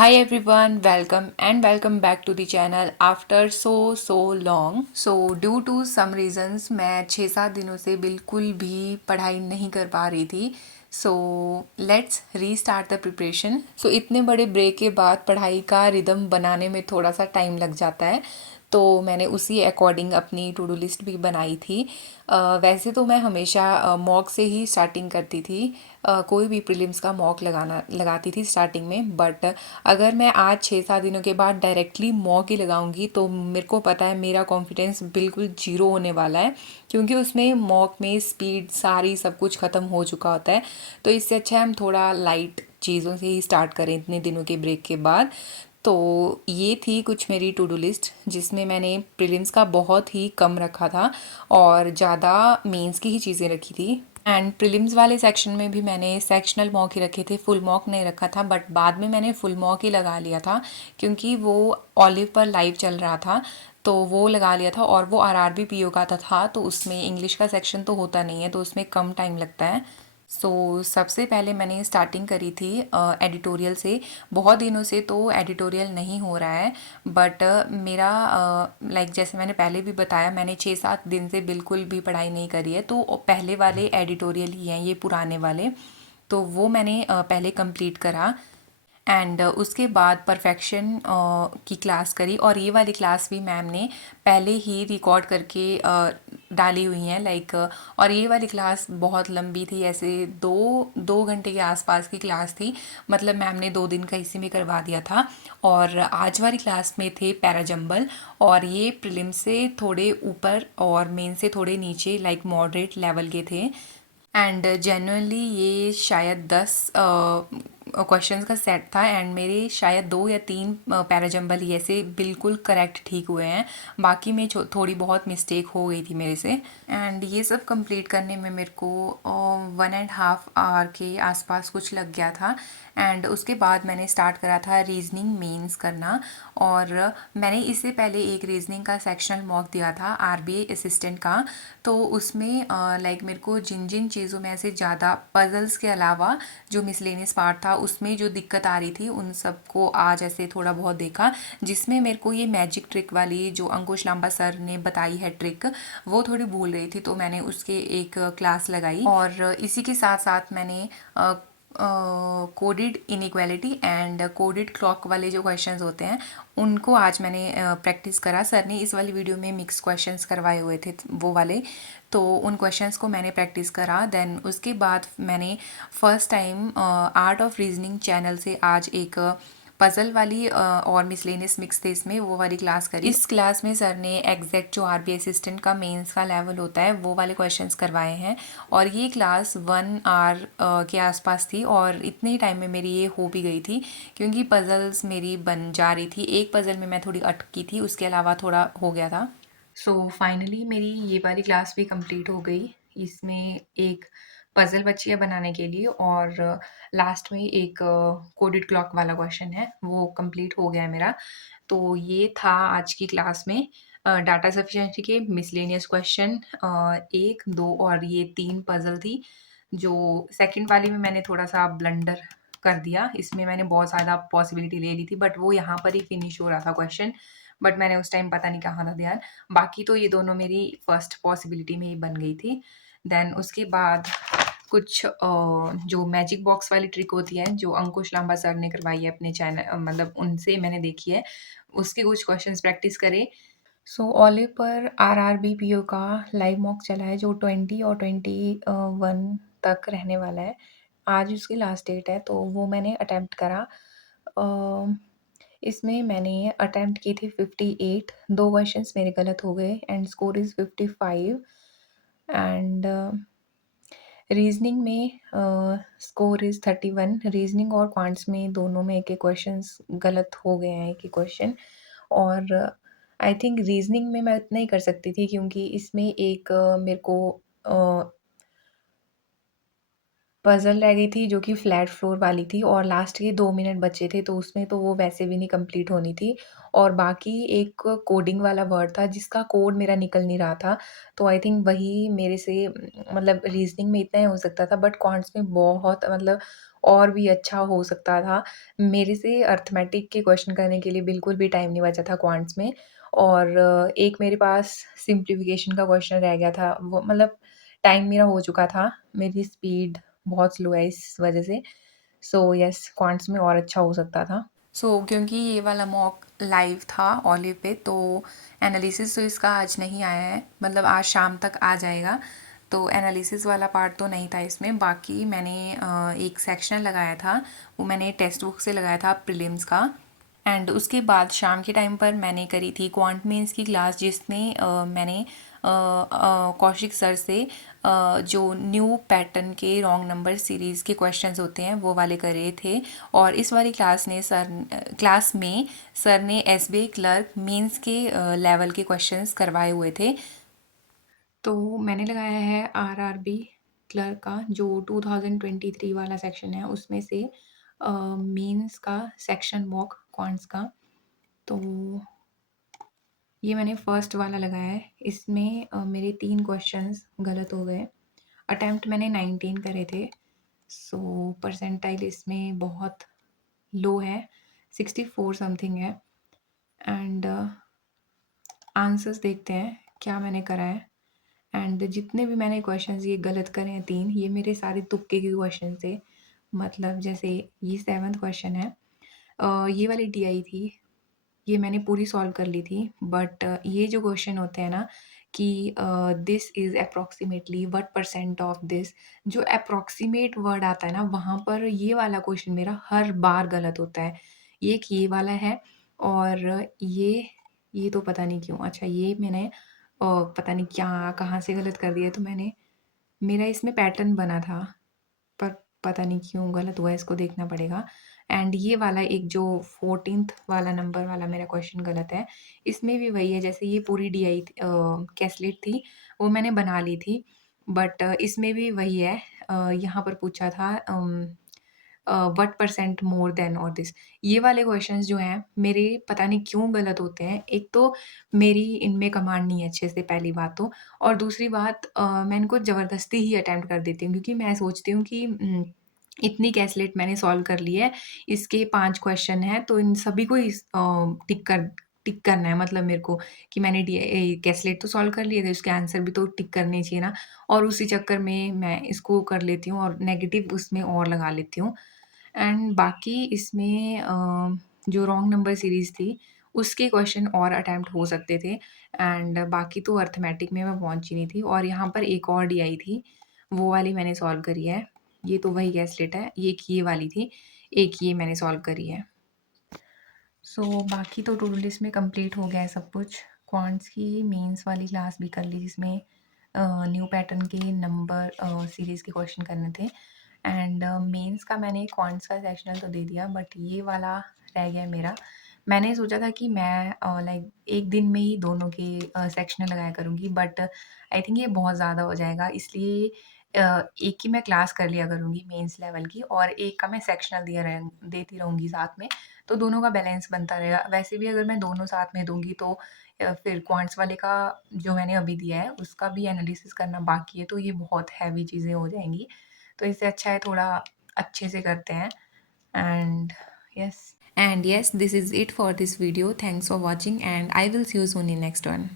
Hi everyone, welcome and welcome back to the channel after so long. So due to some reasons मैं 6-7 दिनों से बिल्कुल भी पढ़ाई नहीं कर पा रही थी. So let's restart the preparation. So इतने बड़े ब्रेक के बाद पढ़ाई का रिदम बनाने में थोड़ा सा टाइम लग जाता है. तो मैंने उसी अकॉर्डिंग अपनी टू डू लिस्ट भी बनाई थी. वैसे तो मैं हमेशा मॉक से ही स्टार्टिंग करती थी. कोई भी प्रीलिम्स का मॉक लगाती थी स्टार्टिंग में. बट अगर मैं आज 6-7 दिनों के बाद डायरेक्टली मॉक ही लगाऊंगी तो मेरे को पता है मेरा कॉन्फिडेंस बिल्कुल जीरो होने वाला है, क्योंकि उसमें मॉक में स्पीड सारी सब कुछ ख़त्म हो चुका होता है. तो इससे अच्छा है हम थोड़ा लाइट चीज़ों से ही स्टार्ट करें इतने दिनों के ब्रेक के बाद. तो ये थी कुछ मेरी टू डू लिस्ट जिसमें मैंने प्रीलिम्स का बहुत ही कम रखा था और ज़्यादा मेंस की ही चीज़ें रखी थी. एंड प्रीलिम्स वाले सेक्शन में भी मैंने सेक्शनल मॉक ही रखे थे, फुल मॉक नहीं रखा था. बट बाद में मैंने फुल मॉक ही लगा लिया था क्योंकि वो ऑलिव पर लाइव चल रहा था. तो वो लगा लिया था और वो आरआरबी पीओ का था तो उसमें इंग्लिश का सेक्शन तो होता नहीं है, तो उसमें कम टाइम लगता है. सबसे पहले मैंने स्टार्टिंग करी थी एडिटोरियल से. बहुत दिनों से तो एडिटोरियल नहीं हो रहा है. बट मेरा लाइक जैसे मैंने पहले भी बताया, मैंने 6-7 दिन से बिल्कुल भी पढ़ाई नहीं करी है. तो पहले वाले एडिटोरियल ही हैं ये पुराने वाले. तो वो मैंने पहले कंप्लीट करा. एंड उसके बाद परफेक्शन की क्लास करी और ये वाली क्लास भी मैम ने पहले ही रिकॉर्ड करके डाली हुई हैं लाइक. और ये वाली क्लास बहुत लंबी थी, ऐसे 2 घंटे के आसपास की क्लास थी. मतलब मैम ने 2 दिन का इसी में करवा दिया था. और आज वाली क्लास में थे पैराजंबल, और ये प्रीलिम से थोड़े ऊपर और मेन से थोड़े नीचे लाइक मॉडरेट लेवल के थे. एंड जेन्युइनली ये शायद 10 क्वेश्चंस का सेट था एंड मेरे शायद 2 या 3 पैराजंबल ही ऐसे बिल्कुल करेक्ट ठीक हुए हैं. बाकी में थोड़ी बहुत मिस्टेक हो गई थी मेरे से. एंड ये सब कंप्लीट करने में मेरे को 1.5 आवर के आसपास कुछ लग गया था. एंड उसके बाद मैंने स्टार्ट करा था रीजनिंग मेंस करना. और मैंने इससे पहले एक रीजनिंग का सेक्शनल मॉक दिया था आरबीआई असिस्टेंट का. तो उसमें लाइक मेरे को जिन जिन चीज़ों में से ज़्यादा पजल्स के अलावा जो मिसलेनियस पार्ट था उसमें जो दिक्कत आ रही थी उन सबको आज ऐसे थोड़ा बहुत देखा, जिसमें मेरे को ये मैजिक ट्रिक वाली जो अंकुश लांबा सर ने बताई है ट्रिक, वो थोड़ी भूल रही थी. तो मैंने उसके एक क्लास लगाई. और इसी के साथ साथ मैंने कोडिड इनइक्वालिटी एंड कोडिड क्लॉक वाले जो क्वेश्चंस होते हैं उनको आज मैंने प्रैक्टिस करा. सर ने इस वाली वीडियो में मिक्स क्वेश्चंस करवाए हुए थे वो वाले. तो उन क्वेश्चंस को मैंने प्रैक्टिस करा. देन उसके बाद मैंने first time art of reasoning channel से आज एक पजल वाली और मिसलेनियस मिक्स थे इसमें, वो वाली क्लास करी. इस क्लास में सर ने एग्जैक्ट जो आरबीआई असिस्टेंट का मेंस का लेवल होता है वो वाले क्वेश्चंस करवाए हैं. और ये क्लास 1 आवर के आसपास थी और इतने टाइम में मेरी ये हो भी गई थी क्योंकि पजल्स मेरी बन जा रही थी. एक पजल में मैं थोड़ी अटकी थी, उसके अलावा थोड़ा हो गया था. फाइनली मेरी ये वाली क्लास भी कंप्लीट हो गई. इसमें एक पज़ल बची है बनाने के लिए और लास्ट में एक कोडेड क्लॉक वाला क्वेश्चन है, वो कंप्लीट हो गया है मेरा. तो ये था आज की क्लास में डाटा सफिशिएंसी के मिसलेनियस क्वेश्चन 1, 2 और ये 3 पज़ल थी. जो सेकंड वाली में मैंने थोड़ा-सा ब्लंडर कर दिया. इसमें मैंने बहुत ज़्यादा पॉसिबिलिटी ले ली थी बट वो यहाँ पर ही फिनिश हो रहा था क्वेश्चन. बट मैंने उस टाइम पता नहीं कहाँ था ध्यान. बाकी तो ये दोनों मेरी फर्स्ट पॉसिबिलिटी में ही बन गई थी. देन उसके बाद कुछ जो मैजिक बॉक्स वाली ट्रिक होती है जो अंकुश लांबा सर ने करवाई है अपने चैनल, मतलब उनसे मैंने देखी है. उसके कुछ क्वेश्चंस प्रैक्टिस करे. ओले पर आरआरबी पीओ का लाइव मॉक चला है जो 20 और 21 तक रहने वाला है. आज उसकी लास्ट डेट है तो वो मैंने अटेम्प्ट करा. अ, इसमें मैंने अटेम्प्ट की थी 58. 2 क्वेश्चंस मेरे गलत हो गए and score is 55. And reasoning में स्कोर इज़ 31. रीजनिंग और क्वांट्स में दोनों में एक-एक क्वेश्चंस गलत हो गए हैं, एक-एक क्वेश्चन. और आई थिंक रीजनिंग में मैं उतना ही कर सकती थी क्योंकि इसमें एक मेरे को अ, पज़ल रह गई थी जो कि फ्लैट फ्लोर वाली थी और लास्ट के 2 मिनट बचे थे तो उसमें तो वो वैसे भी नहीं कंप्लीट होनी थी. और बाकी एक कोडिंग वाला वर्ड था जिसका कोड मेरा निकल नहीं रहा था. तो आई थिंक वही मेरे से मतलब रीज़निंग में इतना ही हो सकता था बट क्वांट्स में बहुत मतलब और भी अच्छा हो सकता था। मेरे से अरिथमेटिक के क्वेश्चन करने के लिए बिल्कुल भी टाइम नहीं बचा था क्वांट्स में, और एक मेरे पास सिम्प्लिफिकेशन का क्वेश्चन रह गया था, वो मतलब टाइम मेरा हो चुका था, मेरी स्पीड बहुत स्लो है इस वजह से। सो यस, क्वांट्स में और अच्छा हो सकता था। क्योंकि ये वाला मॉक लाइव था ओलिव पे, तो एनालिसिस तो इसका आज नहीं आया है, मतलब आज शाम तक आ जाएगा। तो एनालिसिस वाला पार्ट तो नहीं था इसमें। बाकी मैंने एक सेक्शन लगाया था, वो मैंने टेक्स्ट बुक से लगाया था प्रीलिम्स का। एंड उसके बाद शाम के टाइम पर मैंने करी थी क्वांट मेंस की क्लास, जिसमें मैंने कौशिक सर से जो न्यू पैटर्न के रॉन्ग नंबर सीरीज़ के क्वेश्चंस होते हैं वो वाले करे थे। और इस वाली क्लास में सर ने एसबीआई क्लर्क मेंस के लेवल के क्वेश्चंस करवाए हुए थे। तो मैंने लगाया है आरआरबी क्लर्क का, जो 2023 वाला सेक्शन है, उसमें से मेंस का सेक्शन मॉक क्वांट्स का। तो ये मैंने फर्स्ट वाला लगाया है। इसमें मेरे 3 क्वेश्चंस गलत हो गए। अटेम्प्ट मैंने 19 करे थे, सो परसेंटाइल इसमें बहुत लो है, 64 समथिंग है। एंड आंसर्स देखते हैं क्या मैंने करा है। एंड जितने भी मैंने क्वेश्चंस ये गलत करे हैं 3, ये मेरे सारे तुक्के के क्वेश्चन थे। मतलब जैसे ये 7th क्वेश्चन है, ये वाली टीआई थी, ये मैंने पूरी सॉल्व कर ली थी। बट ये जो क्वेश्चन होते हैं ना कि this is approximately what percent of this, जो अप्रॉक्सीमेट वर्ड आता है ना, वहाँ पर ये वाला क्वेश्चन मेरा हर बार गलत होता है। एक ये वाला है, और ये तो पता नहीं क्यों। अच्छा, ये मैंने पता नहीं क्या कहाँ से गलत कर दिया। तो मेरा इसमें पैटर्न बना था, पर पता नहीं क्यों गलत हुआ, इसको देखना पड़ेगा। एंड ये वाला एक जो 14th वाला नंबर वाला मेरा क्वेश्चन गलत है, इसमें भी वही है। जैसे ये पूरी डीआई कैसलेट थी, वो मैंने बना ली थी, बट इसमें भी वही है। यहाँ पर पूछा था व्हाट परसेंट मोर देन और दिस, ये वाले क्वेश्चंस जो हैं मेरे पता नहीं क्यों गलत होते हैं। एक तो मेरी इनमें कमांड नहीं है अच्छे से, पहली बात तो। और दूसरी बात, मैं इनको ज़बरदस्ती ही अटेम्प्ट कर देती हूँ, क्योंकि मैं सोचती हूँ कि इतनी कैसलेट मैंने सॉल्व कर ली है, इसके 5 क्वेश्चन हैं, तो इन सभी को ही टिक करना है, मतलब मेरे को कि मैंने कैसलेट तो सॉल्व कर लिए थे, उसके आंसर भी तो टिक करने चाहिए ना। और उसी चक्कर में मैं इसको कर लेती हूँ और नेगेटिव उसमें और लगा लेती हूँ। एंड बाकी इसमें जो रॉन्ग नंबर सीरीज़ थी, उसके क्वेश्चन और अटेम्प्ट हो सकते थे। एंड बाकी तो अरिथमेटिक में मैं पहुँची नहीं थी। और यहाँ पर एक और डी आई थी, वो वाली मैंने सॉल्व करी है। ये तो वही गैसलेट है, एक ये वाली थी, एक ये मैंने सॉल्व करी है। बाकी तो टू डू लिस्ट में कंप्लीट हो गया है सब कुछ। क्वांट्स की मेंस वाली क्लास भी कर ली, जिसमें न्यू पैटर्न के नंबर सीरीज़ के क्वेश्चन करने थे। एंड मेंस का मैंने क्वांट्स का सेक्शनल तो दे दिया, बट ये वाला रह गया मेरा। मैंने सोचा था कि मैं लाइक एक दिन में ही दोनों के सेक्शनल लगाया करूँगी, बट आई थिंक ये बहुत ज़्यादा हो जाएगा, इसलिए एक की मैं क्लास कर लिया करूँगी मेंस लेवल की, और एक का मैं सेक्शनल देती रहूँगी साथ में, तो दोनों का बैलेंस बनता रहेगा। वैसे भी अगर मैं दोनों साथ में दूँगी तो फिर क्वांट्स वाले का जो मैंने अभी दिया है, उसका भी एनालिसिस करना बाकी है, तो ये बहुत हैवी चीज़ें हो जाएँगी। तो इससे अच्छा है थोड़ा अच्छे से करते हैं। And yes, this is it for this video. Thanks for watching, and I will see you soon in next one.